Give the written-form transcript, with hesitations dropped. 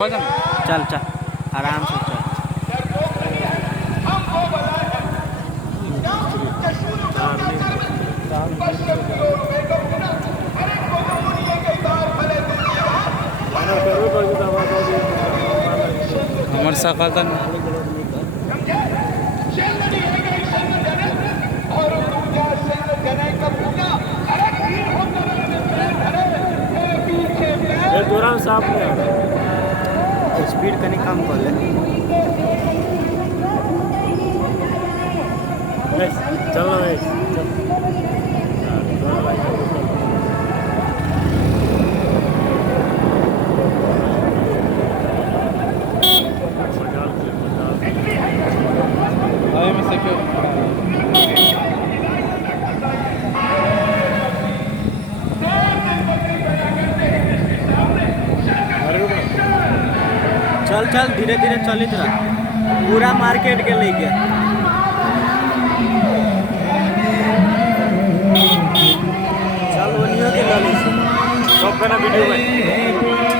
चल चल आराम से चल। हमारे सकल दूरान साफ नहीं आ रहा, स्पीड कनी कम कर ले। चल ना चल। चल चल धीरे धीरे चलित रह, पूरा मार्केट के ले गया। चल ओनियो के लली से सब वीडियो में